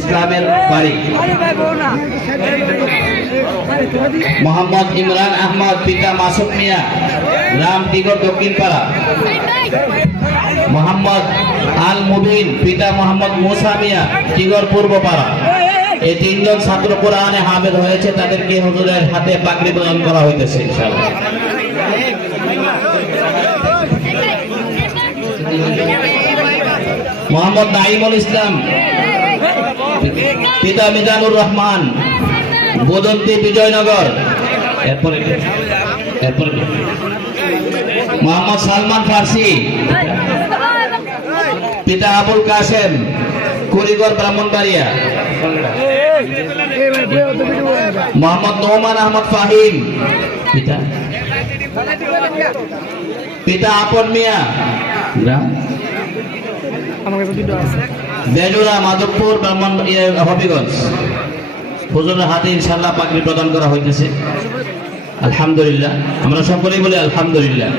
ইসলামের বাড়ি। মোহাম্মদ ইমরান আহমদ, পিতা মাসুদ মিয়া, গ্রাম দিগর দক্ষিণ পাড়া মোহাম্মদ আল মুবিন পিতা মোহাম্মদ মুসা মিয়া টিগর পূর্ব পাড়া এই তিনজন ছাত্র কোরআনে হামেদ হয়েছে, তাদেরকে হুজুরের হাতে পাগড়ি প্রদান করা হইতেছে মোহাম্মদ নাইমুল ইসলাম পিতা মিজানুর রহমান, বোদন্তি বিজয়নগর। এরপরে এরপরে মোহাম্মদ সালমান ফার্সি। পিতা আবুল কাসেম কুড়িগড়, ব্রাহ্মণবাড়িয়া। মোহাম্মদ নোমান আহমদ ফাহিম। পিতা? পিতা আপন মিয়া। গ্রাম? বেজুরা মাধবপুর ব্রাহ্মণ ইয়ে, হবিগঞ্জ। হুজুরের হাতে ইনশাল্লাহ পাগড়ি প্রদান করা হইতেছে। আলহামদুলিল্লাহ। আমরা সকলেই বলি আলহামদুলিল্লাহ।